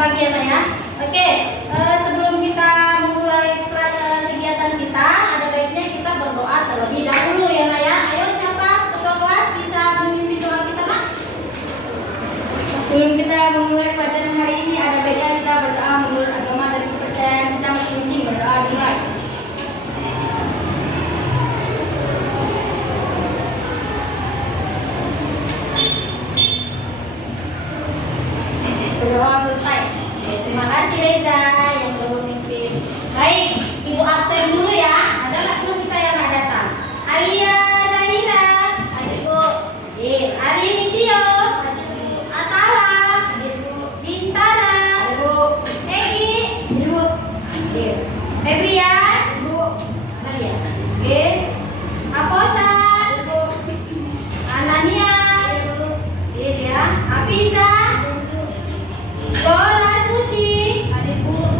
Pagi ya, ya. Oke, sebelum kita memulai kegiatan kita, ada baiknya kita berdoa terlebih dahulu ya, Nak ya. Ayo siapa ketua kelas bisa memimpin doa kita, Nak? Sebelum kita memulai pelajaran hari ini, ada baiknya kita berdoa menurut agama dan kepercayaan kita masing-masing. Berdoa dimulai. Berdoa selesai. Terima kasih Reza yang baru memimpin. Baik, Ibu absen dulu ya. Ada nggak dulu kita yang nggak datang? Alia Zahira, adikku. Ari Nitio, adikku. Atala, adikku. Bintara, adikku. Egi, adikku. Febrian, adikku. Mana dia? Oke. Aposa, adikku. Anania, adikku. Ini ya. Afiza, Dora Suci, adikku.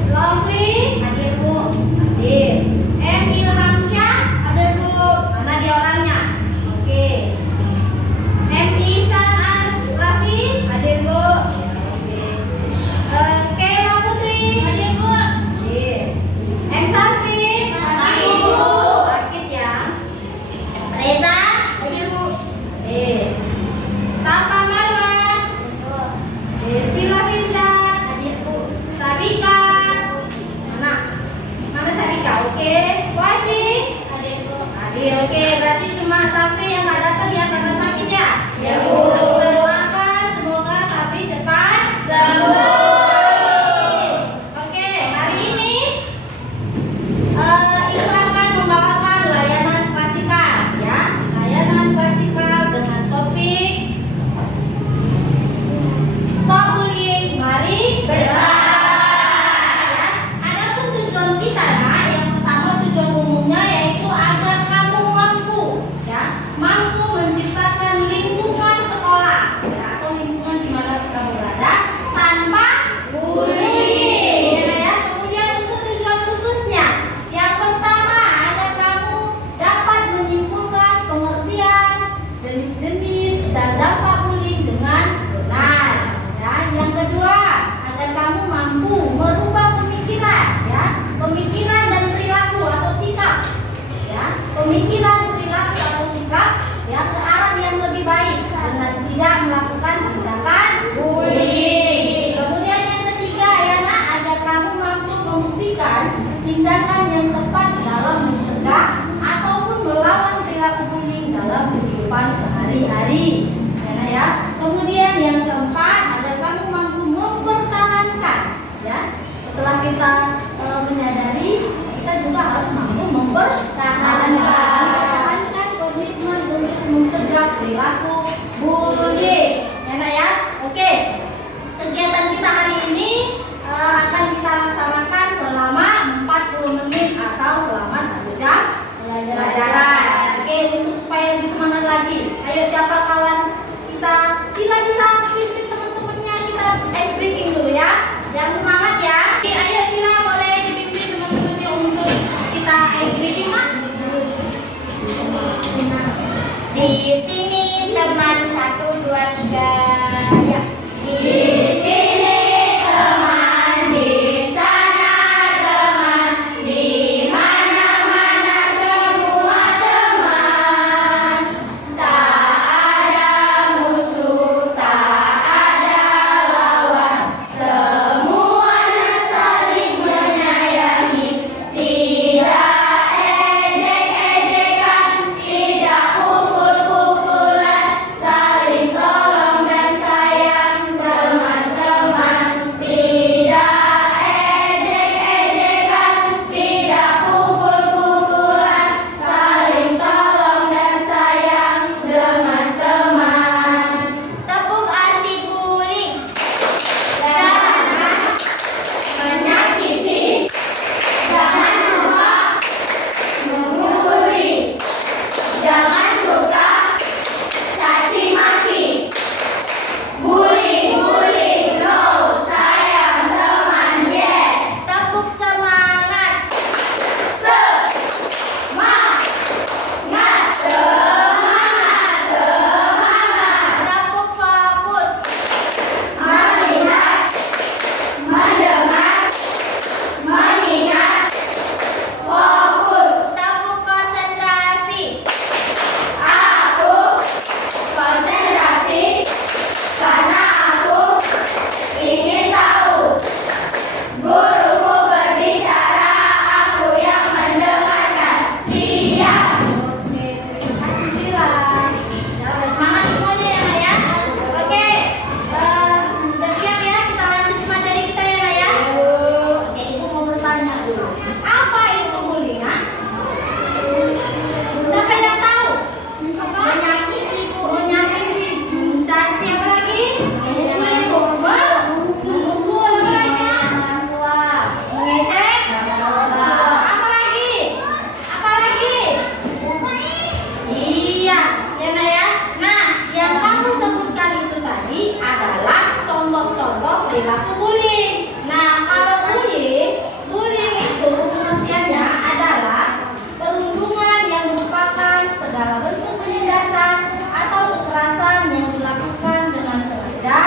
perilaku bullying. Nah, kalau bullying itu pengertiannya adalah perundungan yang merupakan segala bentuk penindasan atau kekerasan yang dilakukan dengan sengaja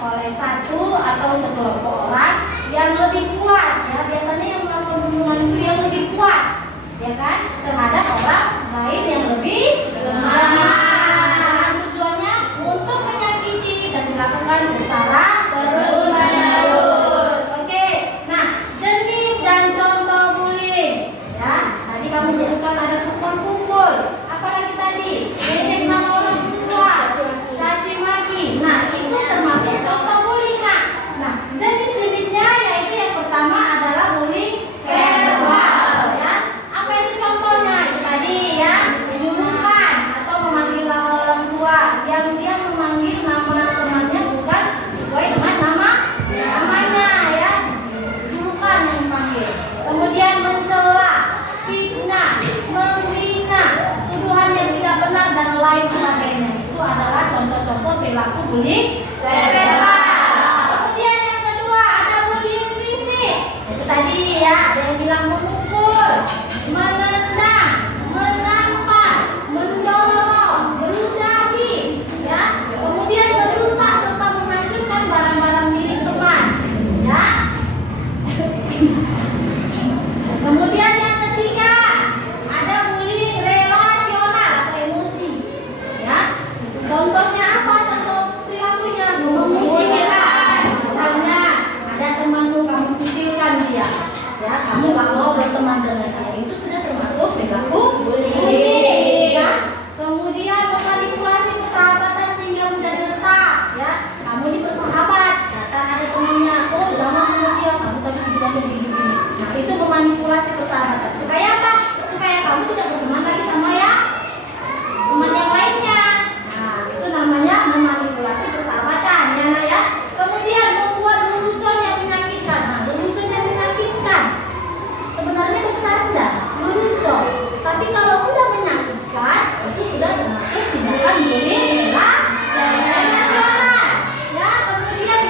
oleh satu atau sekelompok orang yang lebih kuat. Ya, biasanya yang melakukan perundungan itu yang lebih kuat, ya kan, terhadap orang lain yang lebih lemah. Tujuannya untuk menyakiti dan dilakukan secara terus-menerus. Oke, nah jenis dan contoh bullying. Ya, tadi kamu sebutkan ada pukul-pukul. Apalagi tadi, ejek nama orang tua, caci maki. Nah, itu termasuk contoh bullying. Nah, jenis-jenisnya yaitu yang pertama adalah bullying verbal. Ya, apa itu contohnya? Itu tadi ya, julukan atau memanggil nama orang tua yang dia memanggil nama temannya bukan sesuai dengan namanya ya, julukan yang dipanggil. Kemudian mencela, fitnah, menghina, tuduhan yang tidak benar dan lain sebagainya. Itu adalah contoh-contoh perilaku bullying verbal. Kemudian yang kedua ada bullying fisik. Itu tadi ya, ada yang bilang memukul, menendang, menampar, mendorong, meludahi, ya. Kemudian merusak serta menghancurkan barang-barang milik teman, ya. Kemudian yang ketiga ada bullying relasional atau emosi, ya. Contohnya apa? Contoh perilakunya mengucilkan. Misalnya ada temanmu, kamu kucilkan dia, ya, kamu gak mau berteman dengan dia, itu sudah termasuk perilaku bullying, ya. Kemudian memanipulasi persahabatan sehingga menjadi retak, ya. Kamu ini bersahabat, datang ada temannya, oh jangan sama dia, kamu tadi bilang begini. Nah, itu memanipulasi persahabatan. Supaya apa? Supaya kamu tidak berteman lagi sama teman yang lainnya. Nah, itu namanya memanipulasi persahabatan, ya nak ya. Kemudian membuat lelucon yang menyakitkan. Nah, lelucon yang menyakitkan sebenarnya bercanda, lelucon. Tapi kalau sudah menyakitkan, itu sudah termasuk tindakan bullying relasional. Ya, kemudian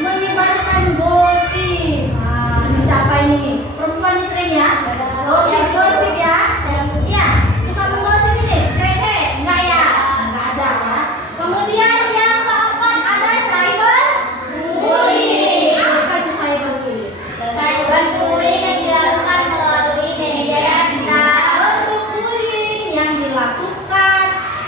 menyebarkan gosip. Nah, ini siapa ini? Perempuan ini sering ya? Gosip ya? Iya, suka menggosip ini. Cewek, enggak ya? Enggak ada ya. Kemudian yang keempat ada cyberbullying. Apa itu cyberbullying? Cyberbullying yang dilakukan melalui media digital. Bentuk bullying yang dilakukan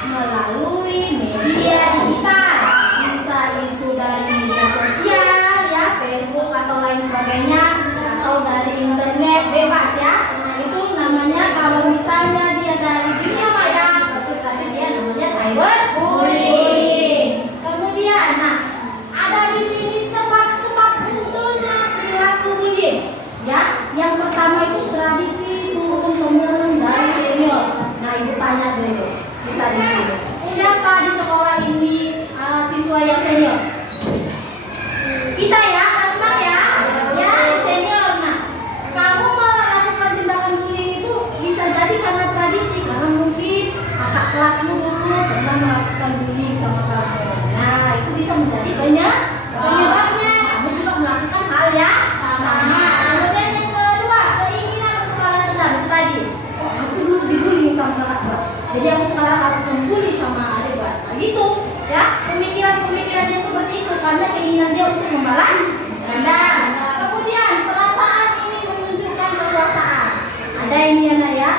melalui media digital. Bisa itu dari media sosial ya, Facebook atau lain sebagainya, atau dari internet, bebas ya. Itu namanya kalau misalnya dia dari dunia maya, itu tadi dia namanya cyberbullying. Kemudian, nah, ada di sini sebab-sebab munculnya perilaku bullying. Ya, yang pertama itu tradisi turun temurun dari senior. Nah, ibu tanya dulu, bisa di sini. Siapa di sekolah ini siswa yang senior? Kita ya, kelas 6 ya, ya senior. Nah, kamu melakukan tindakan bullying itu bisa jadi karena tradisi, karena mungkin kakak kelasmu dulu pernah melakukan bullying sama kamu. Nah, itu bisa menjadi penyebabnya. Kamu juga melakukan hal yang sama. Kemudian yang kedua, keinginan untuk balas dendam. Itu tadi, aku dulu dibullying sama kakak kelas, jadi aku sekarang harus membully sama adik kelas. Nah, gitu ya, pemikiran-pemikiran yang seperti itu karena keinginan dia untuk membalas dendam. Kemudian perasaan ini menunjukkan kekuasaan. Ada ini anak ya,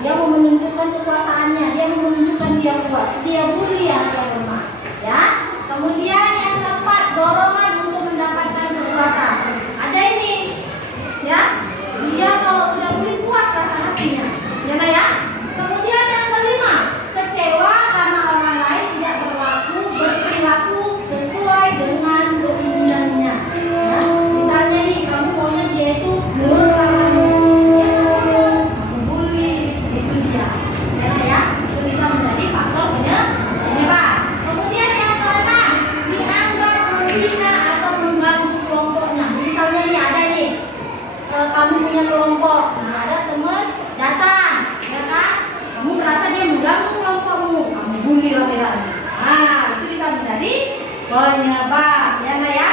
dia mau menunjukkan kekuasaannya, dia mau menunjukkan dia kuat, dia bully yang lemah, ya. Kemudian yang keempat, dorongan untuk mendapatkan kekuasaan. Ada ini, ya, dia kalau sudah bully puas rasa hatinya, ya nak ya. Kemudian yang kelima, kecewa karena orang lain tidak berperilaku sesuai dengan keinginannya. Ya, misalnya nih, kamu maunya dia itu nurut sama kamu, dia nurut, kamu bully, itu dia. Ya nak ya, itu bisa menjadi faktor penyebab. Kemudian yang keenam, dianggap menghina atau mengganggu kelompoknya. Misalnya nih ada nih, kamu punya kelompok, nah ada teman datang, ya kan? Kamu merasa dia mengganggu kelompokmu, kamu bully rame-rame. Nah, itu bisa menjadi penyebab, ya nak ya.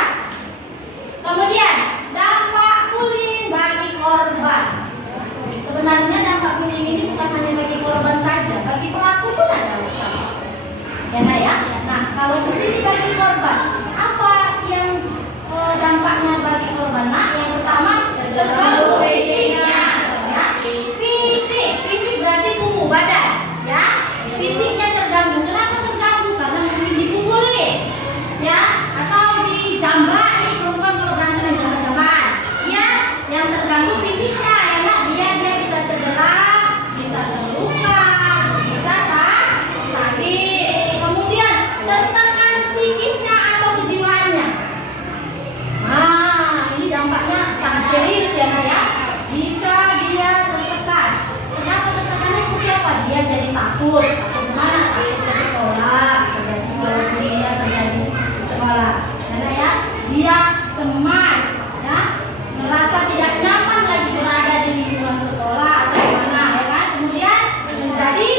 cemas, ya, merasa tidak nyaman lagi berada di lingkungan sekolah atau mana, ya kan? Kemudian menjadi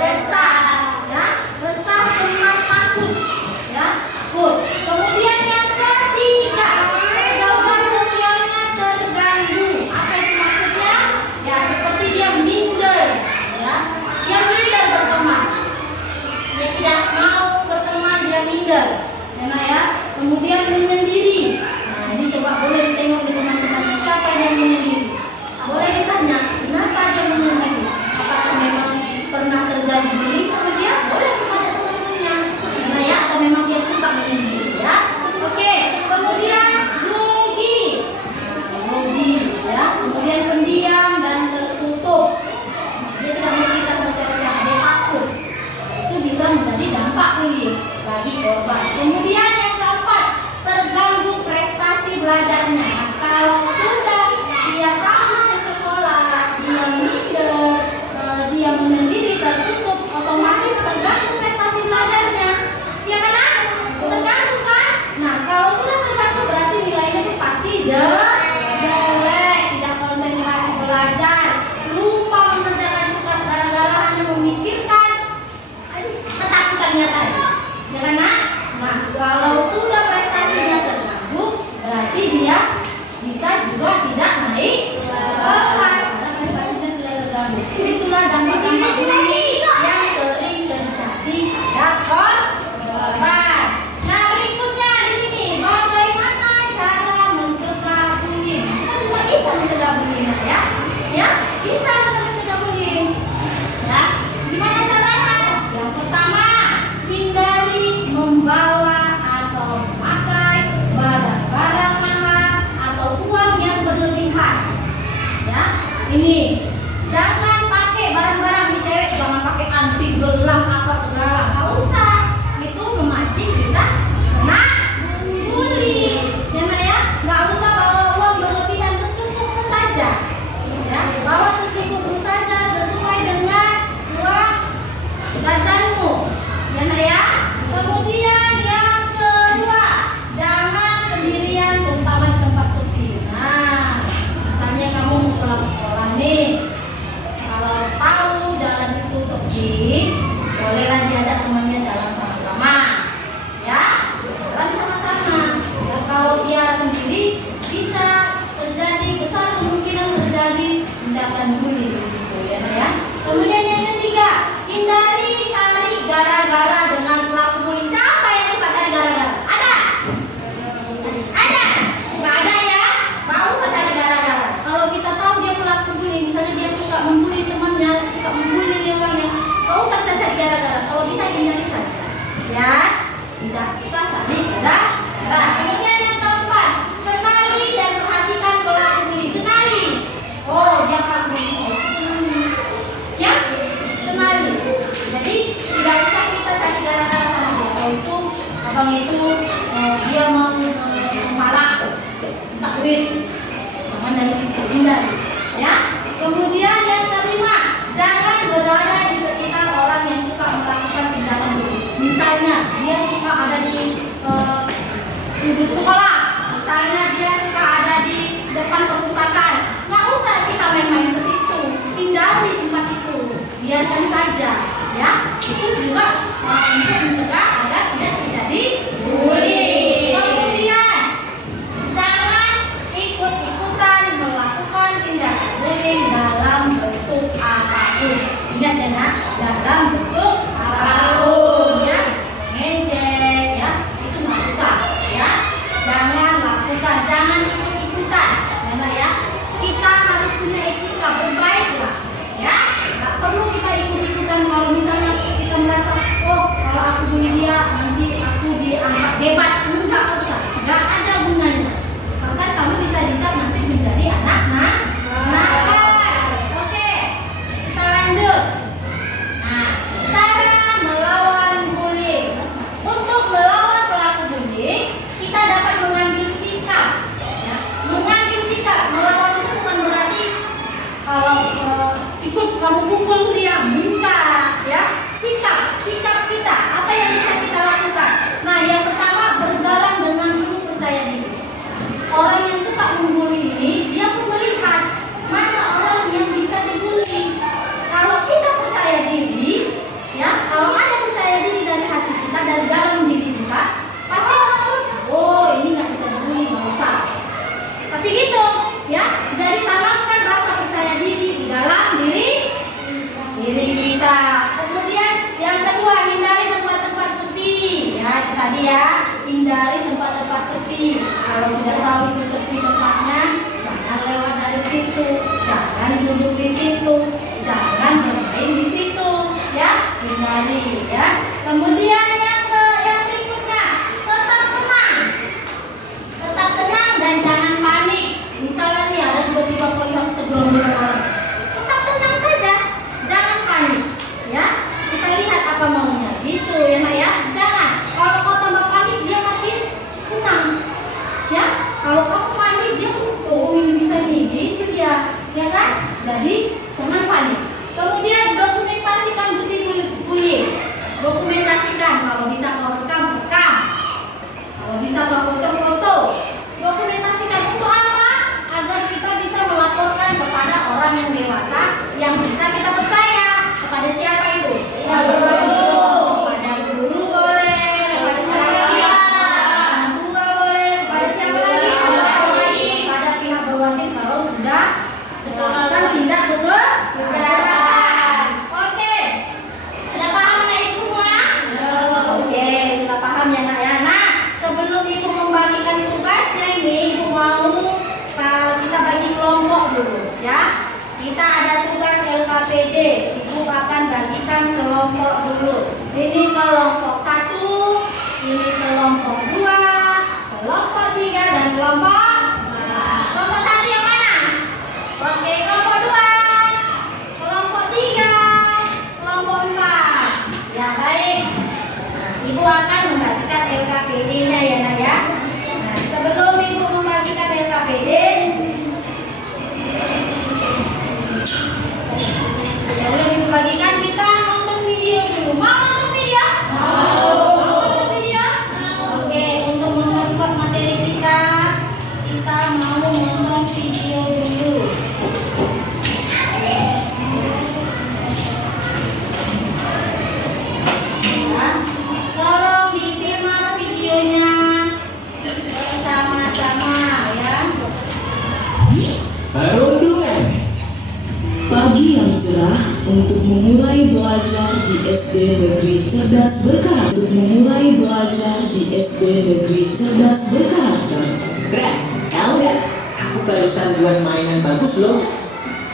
resah, ya, resah, cemas, takut, ya, takut. Kemudian yang ketiga, pergaulan sosialnya terganggu. Apa itu maksudnya? Ya, seperti dia minder, ya, dia minder berteman. Dia tidak mau berteman, dia minder, ya. Kemudian menyendiri. Nah, ini coba boleh ditengok di teman-temannya, siapa yang menyendiri. Boleh ditanya, kenapa dia menyendiri? Apakah memang pernah terjadi bullying sama dia? Boleh bertanya sama temannya, ya, atau memang dia suka menyendiri, ya. Oke, kemudian grogi. Nah, grogi, ya. Kemudian pendiam dan tertutup. Dia tidak mau cerita sama siapa-siapa, dia takut. Itu bisa menjadi dampak bullying bagi korban. Kemudian yang keempat, terganggu prestasi belajarnya. Kalau sudah dia takut ke sekolah, dia minder, dia menyendiri, tertutup, otomatis terganggu prestasi belajarnya. Ya kan? Terganggu kan? Nah, kalau sudah terganggu berarti nilainya itu pasti jelek, tidak konsentrasi belajar, lupa mengerjakan tugas gara-gara hanya memikirkan ketakutannya tadi. Ya kan? Nah, kalau sudah prestasinya terganggu, berarti dia bisa juga tidak naik kelas karena prestasinya sudah terganggu. Itulah dampak-dampak bullying yang sering terjadi pada korban. Nah, berikutnya di sini, bagaimana cara mencegah bullying? Kita juga bisa mencegah bullying, ya? Ya, bisa kita mencegah bullying. Ya, gimana caranya? Yang pertama, hindari membawa atau memakai barang-barang mahal atau uang yang berlebihan. Ya, ini jangan pakai barang-barang di cewek, jangan pakai anti gelang apa segala, nggak usah. Itu memancing kita kena bully, ya. Nggak usah bawa uang berlebihan, secukupmu saja. Ya, bawa secukupmu saja sesuai dengan uang jajanmu, ya. Kemudian yang kedua, jangan sendirian, terutama di tempat sepi. Nah, misalnya kamu mau pulang sekolah nih, kalau tahu jalan itu sepi, bolehlah diajak temannya jalan sama-sama, ya, jalan sama-sama. Ya, kalau dia sendiri bisa terjadi, besar kemungkinan terjadi tindakan bully di situ, ya. Kemudian yang ketiga, hindari cari gara-gara dengan pelaku bullying. Siapa yang suka cari gara-gara? Ada? Ada? Nggak ada, ya? Nggak usah cari gara-gara. Kalau kita tahu dia pelaku bullying, misalnya dia suka membuli temannya, suka membuli orangnya, nggak usah kita cari gara-gara. Kalau bisa hindari saja, ya. Tidak usah cari gara-gara. Kemudian yang keempat, kenali dan perhatikan pelaku bullying. Kenali. Oh, dia pelaku bullying. Ya, kenali. Jadi tidak usah kita cari gara-gara sama dia. Oh, itu abang itu dia mau malak, tak duit, jangan dari situ, hindari. Ya. Kemudian yang kelima, jangan berada di sekitar orang yang suka melakukan tindakan bullying. Misalnya dia suka ada di sudut sekolah, misalnya dia suka ada di depan perpustakaan, nggak usah kita main-main ke situ, hindari tempat itu, biarkan saja, ya. Itu juga untuk mencegah agar tidak terjadi bullying. Kemudian jangan ikut-ikutan melakukan tindakan bullying dalam bentuk apapun. Ingat, ya, dalam bentuk apapun, ya. Mengejek, ya, itu nggak usah, ya. Jangan lakukan, jangan ikut-ikutan, ya. Kita harus punya etika berbaik lah, ya. Nggak perlu kita ikut-ikutan. Kalau misalnya kita merasa, oh, kalau aku bully dia nanti aku dianggap hebat, nggak usah, nggak ada gunanya. Bahkan kamu bisa dicap nanti menjadi anak nakal. Oke, kita lanjut. Nah, cara melawan bullying. Untuk melawan pelaku bullying, kita dapat mengambil sikap, ya. Mengambil sikap, melawan itu bukan berarti kalau ikut kamu pukul dia, enggak, ya. Sikap kita, apa yang bisa kita lakukan? Nah, yang pertama, berjalan dengan penuh percaya diri. kelompok dulu ya. Kita ada tugas LKPD. Ibu akan bagikan kelompok dulu. Ini kelompok 1, ini kelompok 2, kelompok 3 dan kelompok 4. Kelompok 1 yang mana? Oke, kelompok 2, kelompok 3, kelompok 4. Ya baik. Nah, Ibu akan membagikan LKPD-nya ya Nak ya. Nah, sebelum Ibu membagikan LKPD, sebelum Ibu bagikan kita nonton video dulu. Mau nonton video? Mau nonton video? Oke, untuk memperkuat materi kita mau nonton video dulu. Ya, tolong disimak videonya bersama-sama ya. Perundungan. Pagi yang cerah untuk memulai belajar di SD Negeri Cerdas Berkarakter. Untuk memulai belajar di SD Negeri Cerdas Berkarakter. Bra, tahu nggak? Aku barusan buat mainan bagus loh.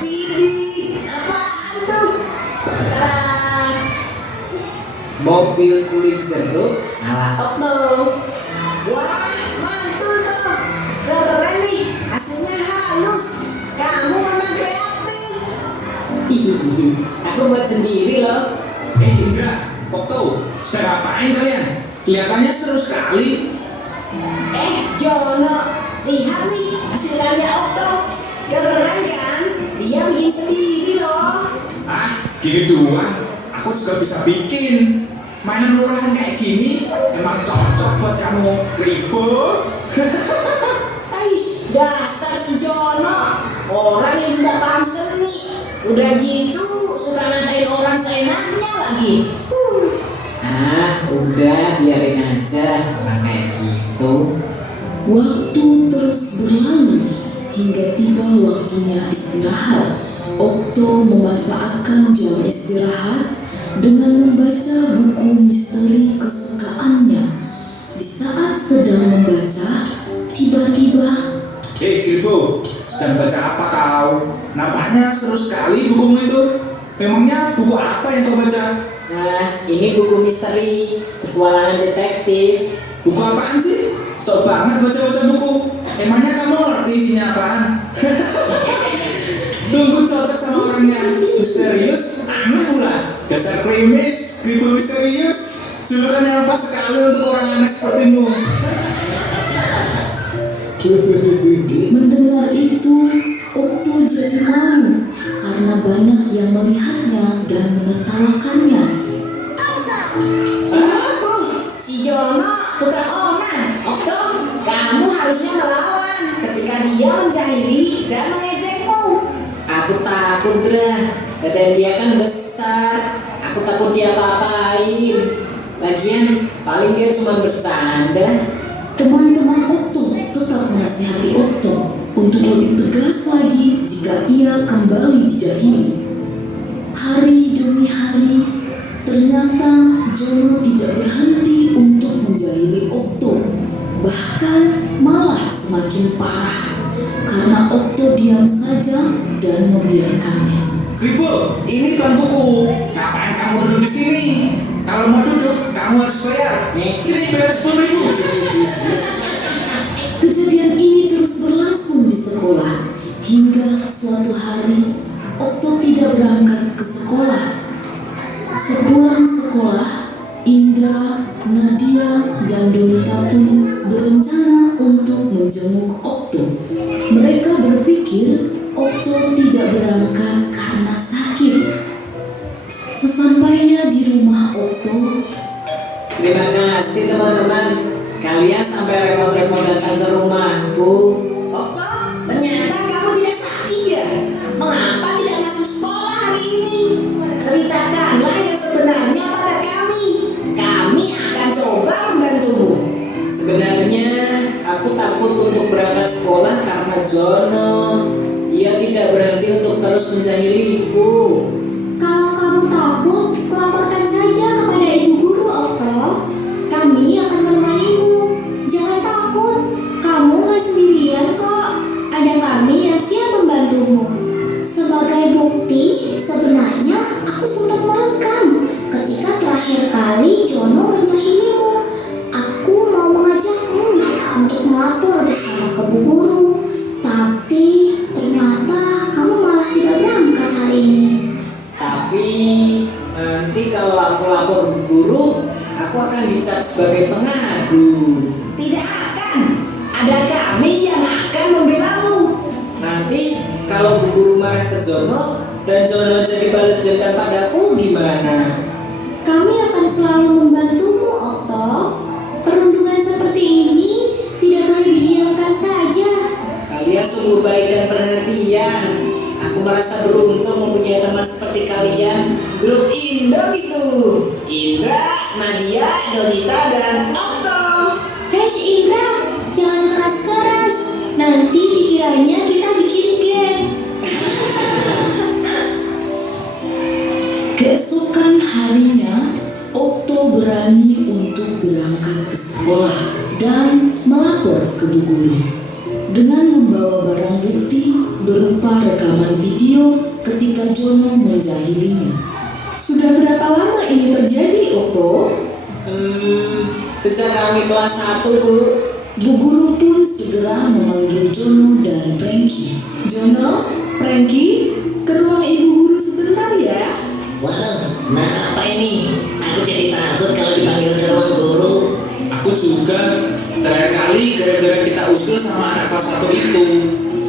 Widih, apaan tuh? Ah, mobil kulit jeruk ala Okto. Wah, mantul tuh. Keren nih, hasilnya halus. Kamu memang kreatif. Hihihi, aku buat sendiri loh. Indra, Okto, sedang ngapain kalian? Kelihatannya seru sekali. Jono, lihat nih hasil karya Okto. Keren kan? Dia bikin sendiri loh. Ah, gini doang. Aku juga bisa bikin. Mainan murahan kayak gini emang cocok buat kamu. Kribo. Aish, dasar si Jono. Orang yang tidak paham seni. Udah gitu suka ngatain orang seenaknya lagi. Udah biarin aja orang kayak gitu. Waktu terus berlalu hingga tiba waktunya istirahat. Okto memanfaatkan jam istirahat dengan membaca buku misteri kesukaannya. Di saat sedang membaca, tiba-tiba Kribo, sedang baca apa kau? Nampaknya seru sekali bukumu itu. Memangnya buku apa yang kau baca? Nah, ini buku misteri, petualangan detektif. Buku apaan sih? Sok banget baca-baca buku. Emangnya kamu ngerti isinya apaan? Sungguh cocok sama orangnya. Misterius, aneh pula. Dasar krimis, Kribo misterius. Julukan yang pas sekali untuk orang aneh sepertimu. mendengar itu, Okto jadi malu karena banyak yang melihatnya dan menertawakannya. Si Jono tukang onan. Okto, kamu harusnya melawan ketika dia menjahili dan mengejekmu. Aku takut, Dra. Badan dia kan besar. Aku takut dia apa-apain. Lagian, paling dia cuma bercanda. Teman-teman Okto tetap menasihati Okto untuk lebih tegas lagi jika ia kembali dijahili. Hari demi hari, ternyata Jono tidak berhenti untuk menjahili Okto. Bahkan malah semakin parah karena Okto diam saja dan membiarkannya. Kribo, ini bangkuku. Ngapain kamu duduk di sini? Kalau mau duduk, kamu harus bayar. Sini bayar 10.000. Kejadian ini terus berlangsung di sekolah hingga suatu hari Okto tidak berangkat ke sekolah. Sepulang sekolah, Indra, Nadia, dan Donita pun berencana untuk menjenguk Okto. Mereka berpikir Okto tidak berangkat karena sakit. Sesampainya di rumah Okto, Terima kasih teman-teman. Kalian sampai repot-repot datang ke rumahku. Okto, ternyata kamu tidak sakit ya? Mengapa tidak masuk sekolah hari ini? Ceritakanlah yang sebenarnya pada kami. Kami akan coba membantumu. Sebenarnya aku takut untuk berangkat sekolah karena Jono. Ia tidak berhenti untuk terus menjahiliku. Kalau kamu takut, laporkan saja kepada ibu guru, Okto. Kami akan menemanimu. Jangan takut, kamu nggak sendirian kok. Ada kami yang siap membantu. untuk melapor bersama ke Bu Guru. Tapi ternyata kamu malah tidak berangkat hari ini. Tapi nanti kalau aku lapor Bu Guru, aku akan dicap sebagai pengadu. Tidak akan. Ada kami yang akan membelamu. Nanti kalau Bu Guru marah ke Jono dan Jono jadi balas dendam padaku gimana? Kami akan selalu membantumu, Okto. Perundungan seperti ini tidak boleh didiamkan saja. Kalian sungguh baik dan perhatian. Aku merasa beruntung mempunyai teman seperti kalian. Grup Indo gitu. Indra, Nadia, Donita, dan Okto. Hei si Indra, jangan keras-keras. Nanti dikiranya kita bikin geng. Keesokan harinya, Okto berani untuk berangkat ke sekolah dan melapor ke Bu Guru dengan membawa barang bukti berupa rekaman video ketika Jono menjahilinya. Sudah berapa lama ini terjadi, Okto? Sejak kami kelas 1, Bu. Bu Guru pun segera memanggil Jono dan Prengki. Jono, Prengki, ke ruang Ibu Guru sebentar ya. Wow, nah apa ini? Aku jadi takut kalau dipanggil ke ruang guru. Aku juga terakhir kali gara-gara kita usul sama anak kelas 1 itu.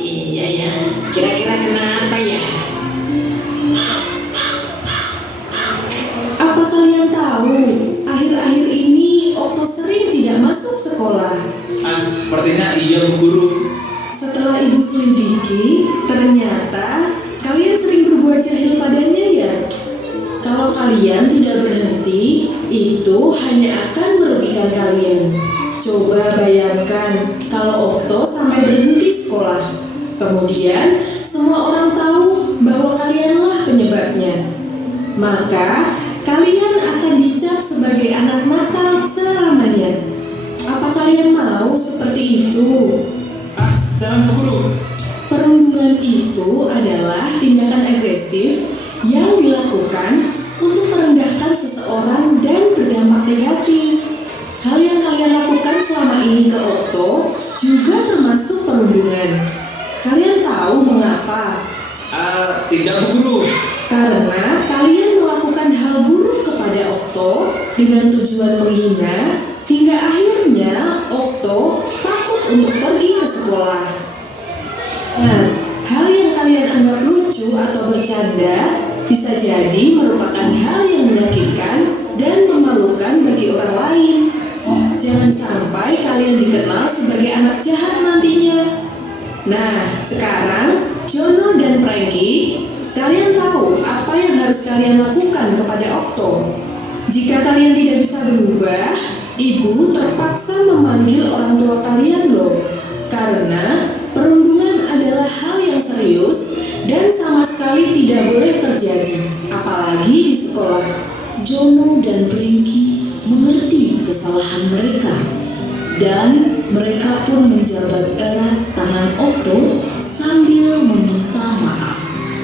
Iya ya, kira-kira kenapa ya? Apa kalian tahu, akhir-akhir ini Okto sering tidak masuk sekolah. Sepertinya iya Bu Guru. Setelah Ibu selidiki, ternyata kalian sering berbuat jahil padanya ya. Kalau kalian tidak berhenti, itu hanya akan merugikan kalian. Coba bayangkan kalau Okto sampai berhenti sekolah. Kemudian semua orang tahu bahwa kalianlah penyebabnya. Maka kalian akan dicap sebagai anak nakal selamanya. Apa kalian mau seperti itu? Jangan Bu Guru. Perundungan itu adalah tindakan agresif yang dilakukan untuk merendahkan seseorang dan berdampak negatif. Hal yang kalian lakukan selama ini ke Okto juga termasuk perundungan. Kalian tahu mengapa? Tidak Bu Guru. Karena kalian melakukan hal buruk kepada Okto dengan tujuan menghina, hingga akhirnya Okto takut untuk pergi ke sekolah. Nah, hal yang kalian anggap lucu atau bercanda bisa jadi merupakan hal yang menyakitkan dan memalukan bagi orang lain. Jangan sampai kalian dikenal sebagai anak jahat nantinya. Nah, sekarang Jono dan Prengki, kalian tahu apa yang harus kalian lakukan kepada Okto. Jika kalian tidak bisa berubah, Ibu terpaksa memanggil orang tua kalian loh. Karena perundungan adalah hal yang serius dan sama sekali tidak boleh terjadi, apalagi di sekolah. Jono dan Prengki mengerti kesalahan mereka, dan mereka pun menjabat erat tangan Okto sambil meminta maaf.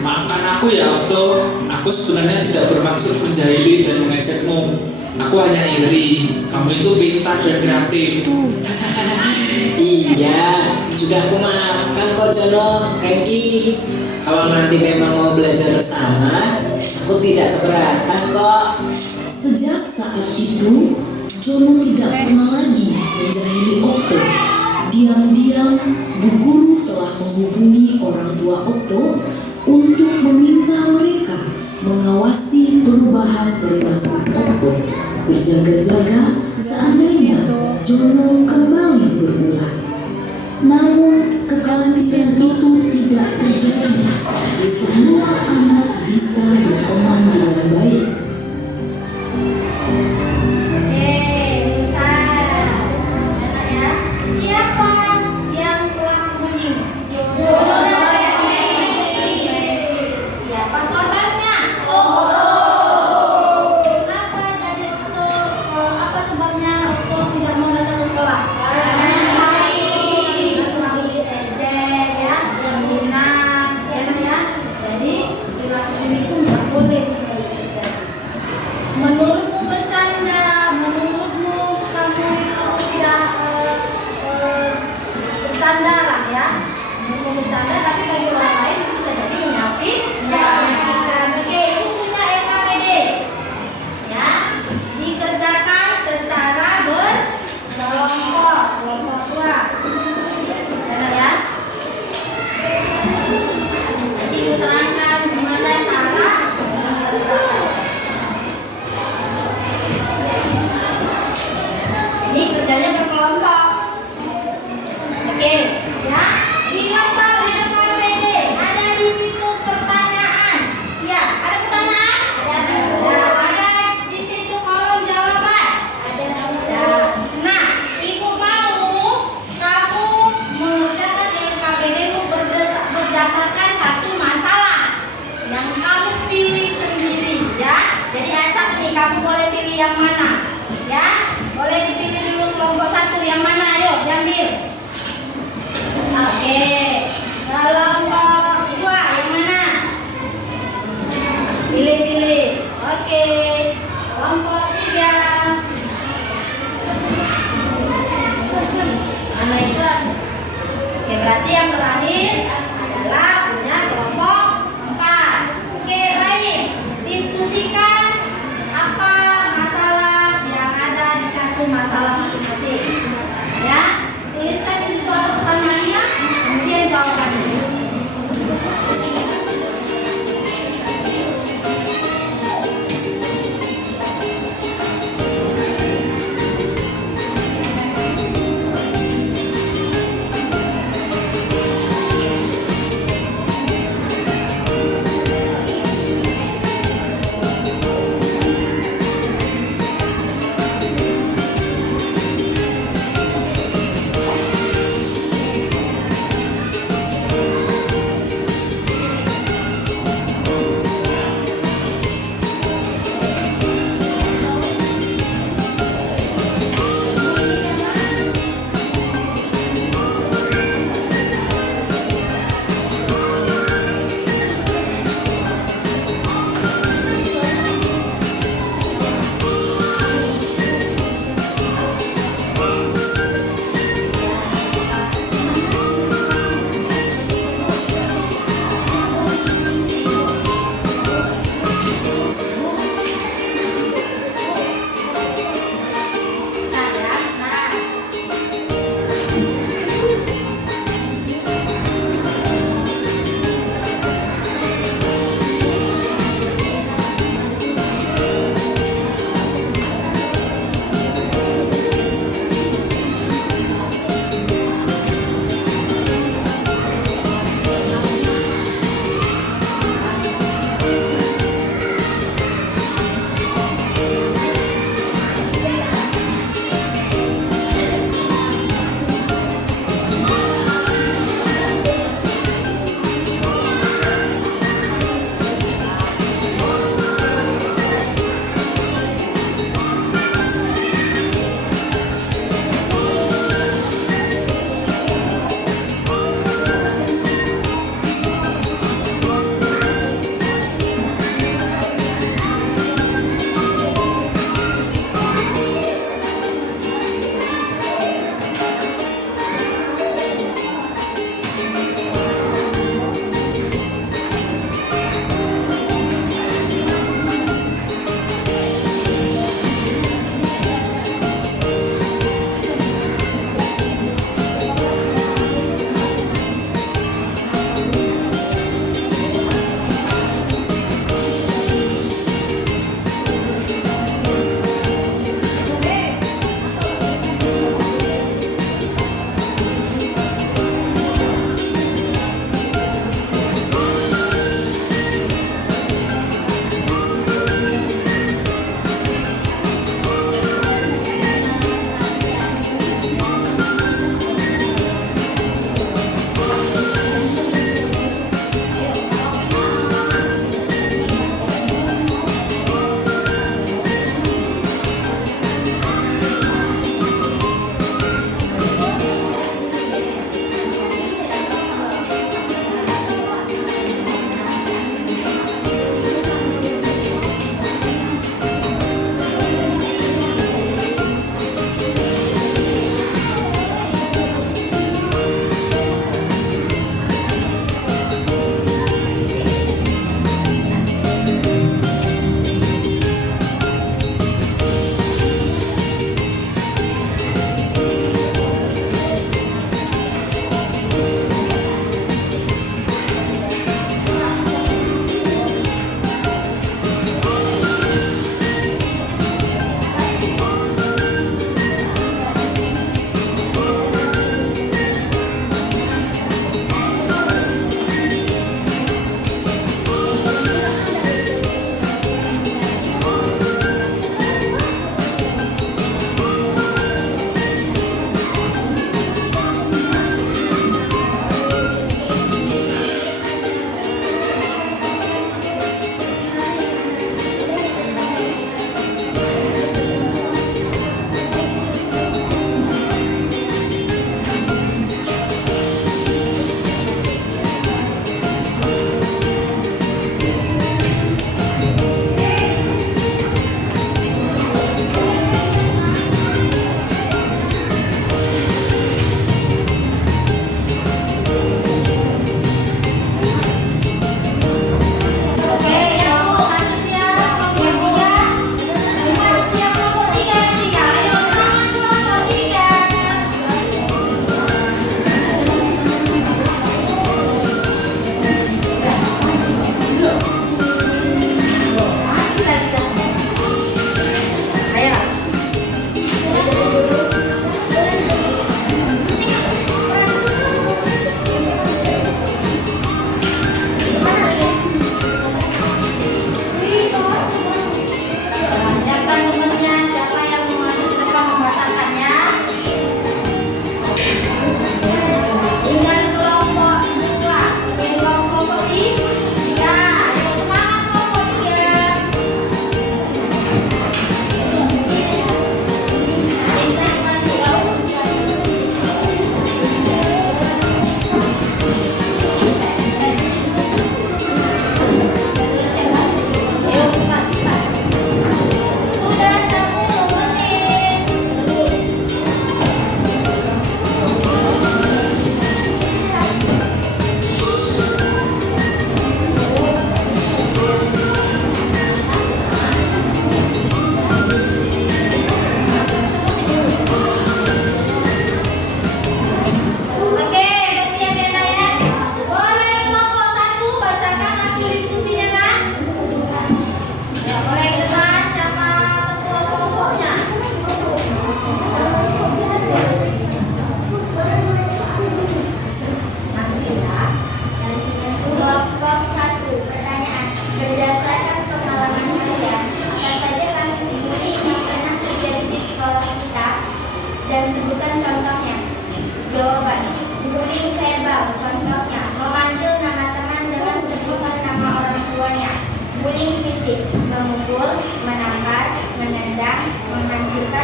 Maafkan aku ya Okto. Aku sebenarnya tidak bermaksud menjahili dan mengejekmu. Aku hanya iri. Kamu itu pintar dan kreatif. Iya, sudah aku maafkan kok Jono, Prengki. Kalau nanti memang mau belajar bersama, aku tidak keberatan kok. Sejak saat itu, Jono tidak pernah lagi menjahili Okto. Diam-diam, Bu Guru telah menghubungi orang tua Okto untuk meminta mereka mengawasi perubahan perilaku Okto, berjaga-jaga seandainya Jono kembali berulang. Namun kekhawatiran itu tidak terjadi. Semua anak bisa berteman dengan baik. Dengar ya. Siapa yang telah bunyi? Siapa korbannya? Kenapa jadi Okto? Apa sebabnya Okto tidak mau datang ke sekolah? Selalu ejek ya, menghina, ya. Jadi bercanda lah ya. Mau bercanda tapi bagi orang lain itu bisa jadi menyakitkan. Oke, itu punya LKPD. Ya, dikerjakan secara berkelompok, kelompok tua. Benar ya? Jadi diterangkan gimana cara mengerjakan. Ini kerjanya berkelompok. Oke, ya. Di lembar LKPD ada di situ pertanyaan. Ya, ada pertanyaan? Ya, ada di situ kolom jawaban. Ya. Nah, Ibu mau kamu mengerjakan LKPD-mu berdasarkan satu masalah yang kamu pilih sendiri, ya. Jadi acak nih, kamu boleh pilih yang mana, ya. Boleh dipilih dulu kelompok satu, yang mana? Ayo, diambil. Oke, kelompok dua yang mana? Pilih-pilih. Oke, kelompok tiga. Mana itu? Oke, berarti yang terakhir adalah punya kelompok 4. Oke, baik. Diskusikan apa masalah yang ada di kartu masalah masing-masing. Ya, tuliskan di situ ada pertanyaannya, kemudian jawabannya.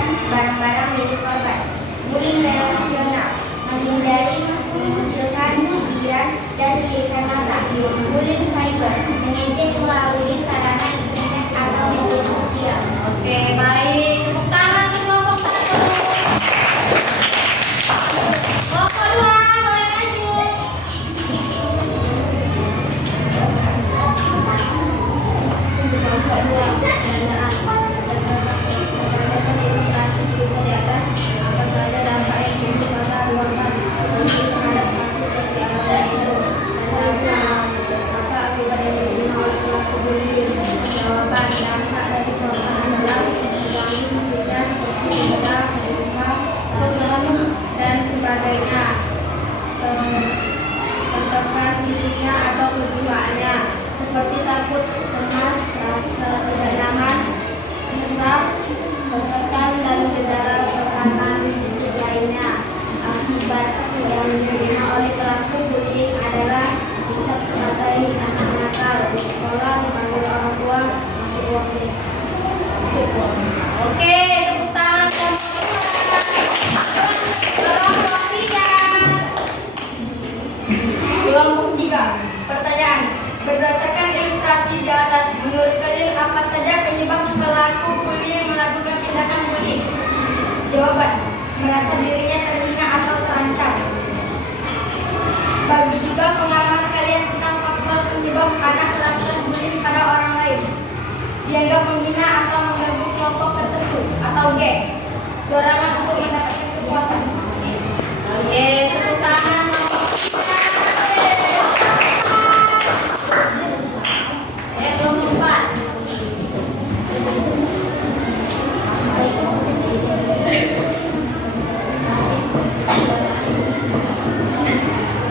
meninggalkan barang-barang milik korban. Bullying relasional, menghindari mengucilkan, cibiran, dan irikan mata. Bullying cyber, mengejek melalui sarana internet atau media sosial. Oke, baik. Tepuk tangan untuk kelompok 1. Kelompok 2, boleh maju. Kelompok 2, berdasarkan ilustrasi berikut di atas, apa saja dampak yang timbul pada korban bullying terhadap kasus setiap ada itu, dan apa akibat yang diterima oleh pelaku bullying. Jawaban dampak dari korban adalah mengganggu fisiknya seperti cedera, luka, sakit dan sebagainya, tertekan fisiknya atau kejiwaannya seperti takut, cemas, rasa tidak nyaman, menyesal, tertekan dan gejala tekanan fisik lainnya. Akibat yang diterima oleh pelaku bullying adalah dicap sebagai anak nakal di sekolah, dipanggil orang tua, masuk ruang Oke, tepuk tangan kelompok 3. Kelompok 3, pertanyaan. Berdasarkan ilustrasi di atas, menurut kalian apa saja penyebab pelaku bullying melakukan tindakan bullying? Jawaban, merasa dirinya terhina atau terancam. Bagi juga pengalaman kalian tentang faktor penyebab anak melakukan bullying pada orang lain. Dianggap menghina atau mengganggu kelompok tertentu atau geng. Dorongan untuk mendapatkan kekuasaan. Oke, tepuk tangan. Kelompok 4.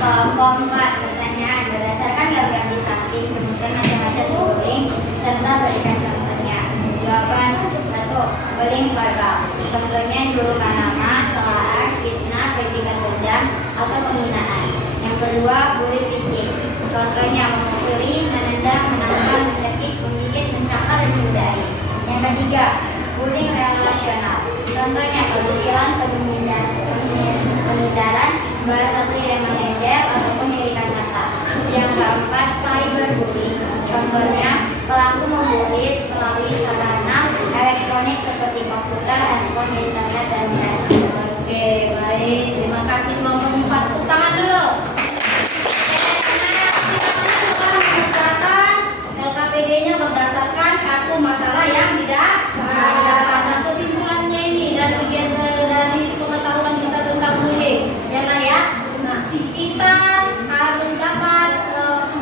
Kelompok 4, pertanyaan. Berdasarkan gambar di samping, sebutkan macam-macam bullying serta berikan contohnya. Jawaban 1. Bullying verbal. Contohnya julukan nama, celaan, fitnah, predikat kejam, atau penghinaan. Yang kedua, bullying fisik. Contohnya memukuli, menendang, menampar, mencekik, menggigit, mencakar, dan meludahi. Yang ketiga, bullying relasional. Contohnya pengucilan, penghindaran, bahasa satu yang mengejek ataupun irikan mata. Yang keempat, cyberbullying. Contohnya pelaku membuli melalui sarana elektronik seperti komputer, handphone, internet, dan lain-lain. Oke, baik. Terima kasih kelompok 4. Tepuk tangan dulu. LKPD-nya berdasarkan kartu masalah yang tidak dapat. Nah, kesimpulannya ini dari pengetahuan kita tentang bullying, ya nah ya. Nah, kita harus dapat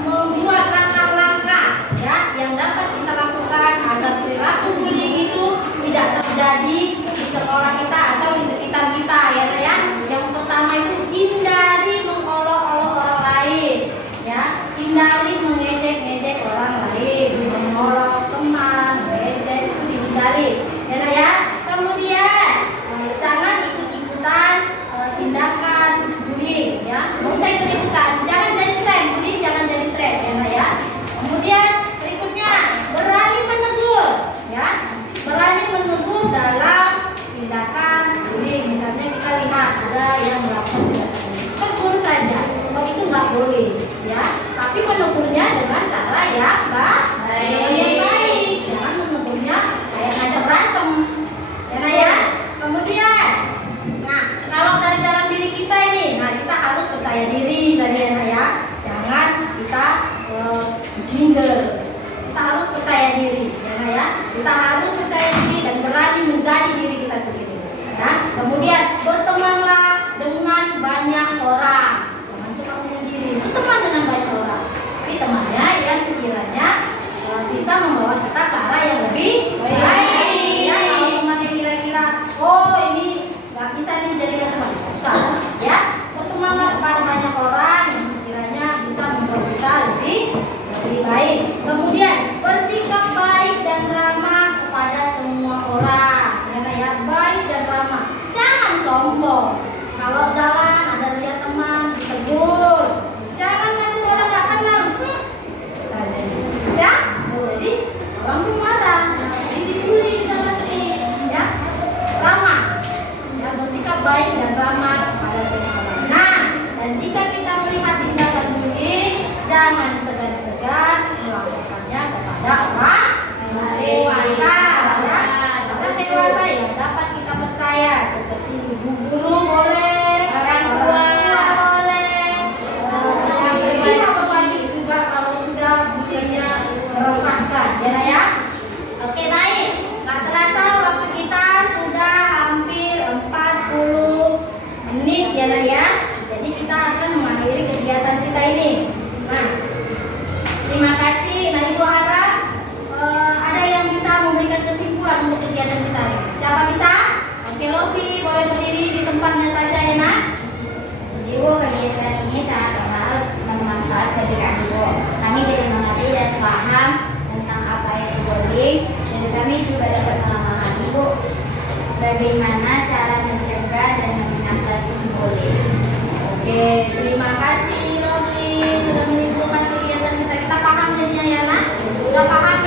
membuat langkah-langkah ya yang dapat kita lakukan agar perilaku bullying itu tidak terjadi di sekolah kita atau di sekitar kita, ya nah ya. Yang pertama itu hindari mengolok-olok orang lain, ya. Hindari mengejek-ngejek orang lain, mengolok teman, mengejek itu dihindari, ya nah ya. Kemudian jangan ikut-ikutan tindakan bullying, ya. Nggak usah ikut-ikutan, jangan jadi tren, bullying jangan jadi tren, ya nah ya. Kemudian berikutnya berani menegur, ya. Berani menegur dalam tindakan bullying. Misalnya kita lihat ada yang melakukan tindakan bullying, tegur saja, kalau itu nggak boleh, ya. Tapi menegurnya dengan cara yang baik, jangan menegurnya kayak ngajak berantem, ya nah ya. Kemudian, nah kalau dari dalam diri kita ini, nah kita harus percaya diri tadi, ya nah ya. Jangan kita minder, kita harus percaya diri, ya nah ya. Kita harus percaya diri dan berani menjadi diri kita sendiri, ya. Kemudian bertemanlah dengan banyak orang, jangan suka menyendiri. Berteman dengan banyak orang, tapi temannya yang sekiranya bisa membawa kita ke arah yang lebih baik. Ya, kalau teman yang kira-kira ini nggak bisa nih jadikan teman, usah, ya. Bertemanlah kepada banyak orang yang sekiranya bisa membawa kita lebih baik. Kemudian bersikap baik dan ramah kepada semua orang, ya, baik dan ramah. Jangan jangan segan-segan melakukannya kepada orang dewasa. Ya. Orang dewasa yang dapat kita percaya seperti ibu guru boleh, orang tua boleh, wajib juga kalau sudah bukannya meresahkan, ya. Oke, baik. Tak terasa waktu kita sudah hampir 40 menit ya. Jadi kita akan mengakhiri kegiatan kita ini. Nah, terima kasih. Nah, Ibu harap ada yang bisa memberikan kesimpulan untuk kegiatan kita ini. Siapa bisa? Oke, Lopi, boleh berdiri di tempatnya saja ya, Nak. Ibu, kegiatan ini sangat bermanfaat bagi kami, Bu. Kami jadi mengerti dan paham tentang apa itu bullying, dan kami juga dapat memahami, Bu, bagaimana cara mencegah dan mengatasi bullying. Oke, terima kasih Lopi sudah menimbulkan kegiatan kita. Kita paham jadinya ya, Nak. Sudah paham